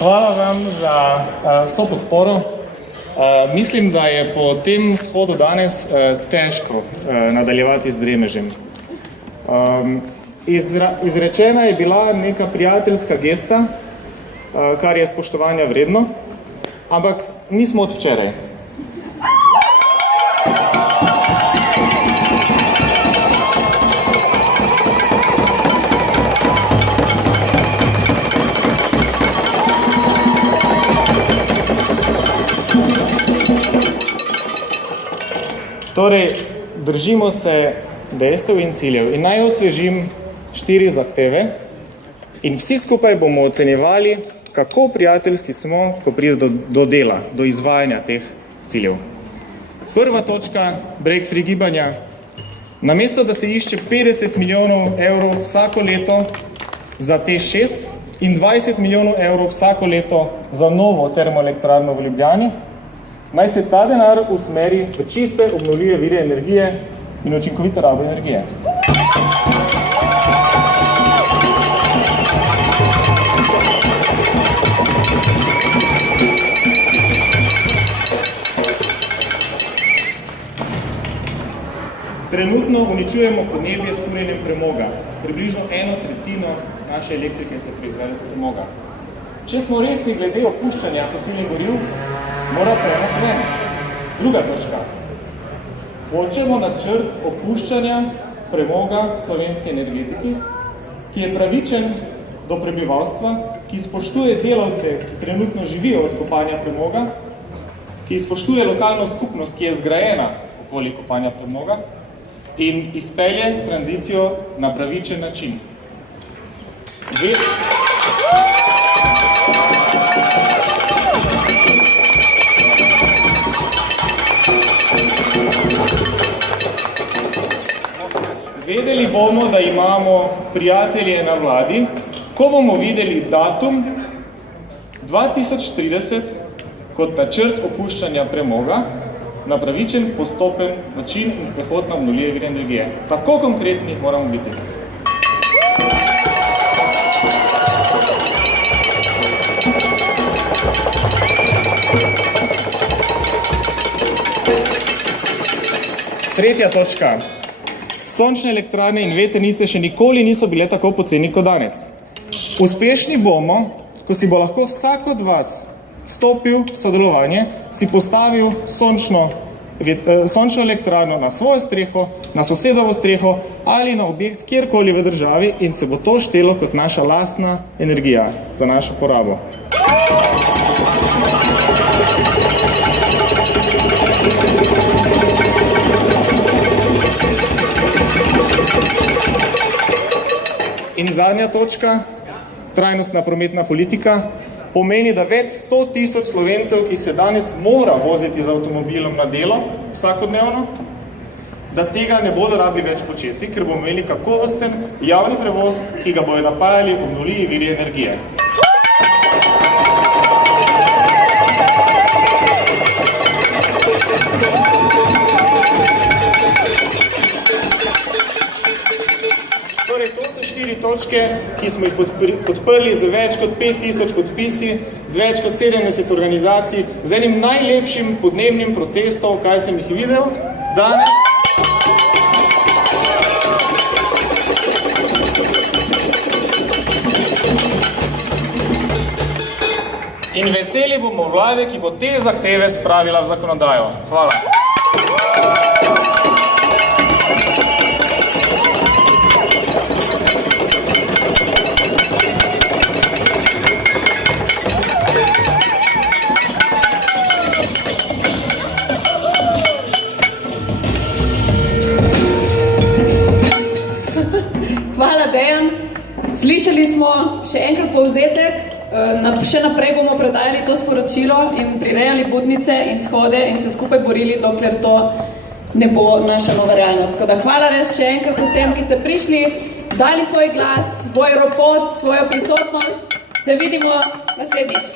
Hvala vam za vso podporo. Mislim, da je po tem shodu danes težko nadaljevati z dremežem. Izrečena je bila neka prijateljska gesta, kar je spoštovanja vredno, ampak nismo od včeraj. Torej, držimo se dejstev in ciljev in naj osvežim 4 zahteve in vsi skupaj bomo ocenjevali, kako prijateljski smo, ko pride do dela, do izvajanja teh ciljev. Prva točka, break free gibanja. Namesto, da se išče 50 milijonov evrov vsako leto za TEŠ6 in 20 milijonov evrov vsako leto za novo termoelektrarno v Ljubljani, naj se ta denar usmeri v čiste obnovljive vire energije in učinkovito rabo energije. Trenutno uničujemo podnebje s kurjenjem premoga. Približno 1/3 naše elektrike se proizvaja z premoga. Če smo resni glede opuščanja fosilnih goriv, mora premog ven. Druga točka. Hočemo načrt opuščanja premoga v slovenski energetiki, ki je pravičen do prebivalstva, ki spoštuje delavce, ki trenutno živijo od kopanja premoga, ki spoštuje lokalno skupnost, ki je zgrajena okoli kopanja premoga in izpelje tranzicijo na pravičen način. Vedeli bomo, da imamo prijatelje na vladi, ko bomo videli datum 2030 kot načrt opuščanja premoga na pravičen, postopen način in prehod na obnovljive vire energije. Tako konkretni moramo biti. Tretja točka. Sončne elektrarne in vetrnice še nikoli niso bile tako poceni kot danes. Uspešni bomo, ko si bo lahko vsak od vas vstopil v sodelovanje, si postavil sončno elektrarno na svojo streho, na sosedovo streho ali na objekt kjerkoli v državi in se bo to štelo kot naša lastna energija za našo porabo. In zadnja točka, trajnostna prometna politika, pomeni, da več 100.000 Slovencev, ki se danes mora voziti z avtomobilom na delo vsakodnevno, da tega ne bodo rabili več početi, ker bomo imeli kakovosten javni prevoz, ki ga bodo napajali obnovljivi viri energije. Torej, to so 4 točke, ki smo jih podprli z več kot 5.000 podpisi, z več kot 70 organizacij, z enim najlepšim podnebnim protestom, kaj sem jih videl danes. In veseli bomo vlade, ki bo te zahteve spravila v zakonodajo. Hvala. Hvala, Dejan. Slišali smo še enkrat povzetek. Še naprej bomo predajali to sporočilo in prirejali budnice in shode in se skupaj borili, dokler to ne bo naša nova realnost. Tako da hvala res še enkrat vsem, ki ste prišli, dali svoj glas, svoj ropot, svojo prisotnost. Se vidimo naslednjič.